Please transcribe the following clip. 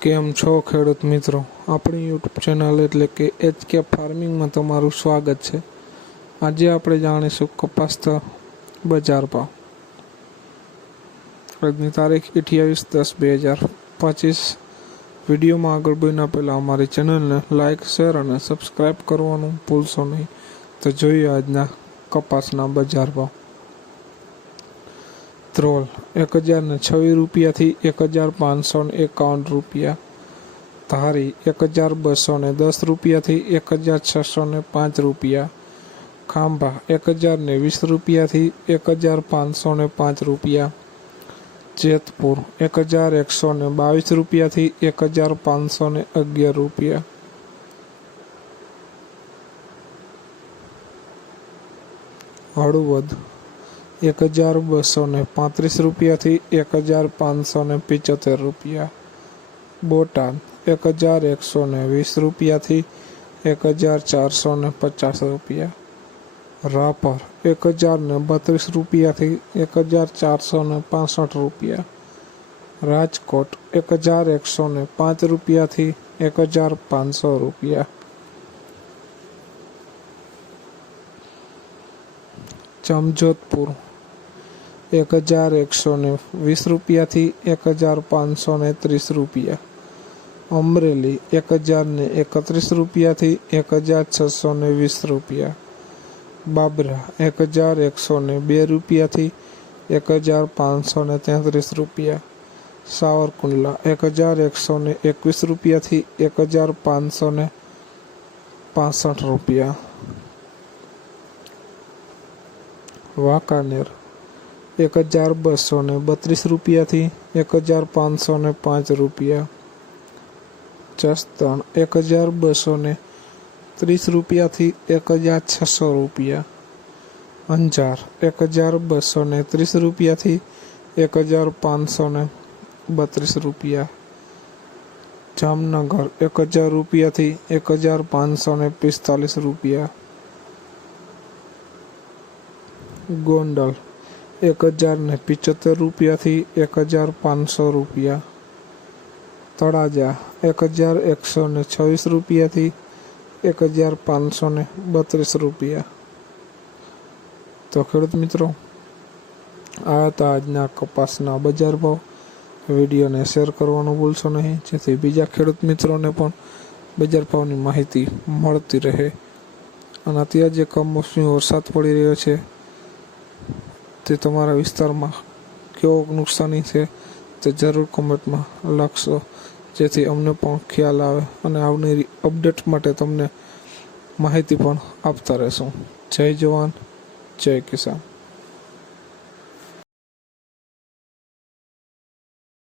કેમ છો ખેડૂત મિત્રો? આપણી યુટ્યુબ ચેનલ એટલે કે HK ફાર્મિંગમાં તમારું સ્વાગત છે. આજે આપણે જાણીશું કપાસના બજાર ભાવ. આજની તારીખ 28/10/2025. વિડીયોમાં આગળ વધ્યા પહેલાં અમારી ચેનલને લાઇક, શેર અને સબસ્ક્રાઈબ કરવાનું ભૂલશો નહીં. તો જોઈએ આજના કપાસના બજાર ભાવ. ધ્રોલ 1026 રૂપિયાથી 1551 રૂપિયા. ધારી 1210 રૂપિયાથી 1605 રૂપિયા. ખાંભા 1020 રૂપિયાથી 1505 રૂપિયા. જેતપુર 1122 રૂપિયાથી 1511 રૂપિયા. હળવદ 1235 રૂપિયાથી 1575 રૂપિયા. બોટાદ 1120 રૂપિયાથી 1450 રૂપિયા. રાપર 1032 રૂપિયાથી 1465 રૂપિયા. રાજકોટ 1105 રૂપિયાથી 1500 રૂપિયા. જામજોધપુર 1120 રૂપિયાથી 1530 રૂપિયા. અમરેલી 1031 રૂપિયાથી 1620 રૂપિયા. બાબરા 1102 રૂપિયાથી 1533 રૂપિયા. સાવરકુંડલા 1121 રૂપિયાથી 1565 રૂપિયા. વાંકાનેર 1232 રૂપિયાથી 1505 રૂપિયા. જસદણ 1230 રૂપિયાથી 1600 રૂપિયા. અંજાર 1230 રૂપિયાથી 1532 રૂપિયા. જામનગર 1000 રૂપિયાથી 1545 રૂપિયા. ગોંડલ 1075 રૂપિયાથી 1500 રૂપિયા. તળાજા 1126 રૂપિયાથી 1532 રૂપિયા. તો ખેડૂત મિત્રો, આ હતા આજના કપાસના બજાર ભાવ. વિડીયોને શેર કરવાનું ભૂલશો નહીં, જેથી બીજા ખેડૂત મિત્રોને પણ બજાર ભાવની માહિતી મળતી રહે. અને અત્યારે જે કમોસમી વરસાદ પડી રહ્યો છે તે તમારા વિસ્તારમાં કેવો નુકસાની છે તે જરૂર કમેન્ટમાં લખશો, જેથી અમને પણ ખ્યાલ આવે અને આવનારી અપડેટ માટે તમને માહિતી પણ આપતા રહેશું. જય જવાન, જય કિસાન.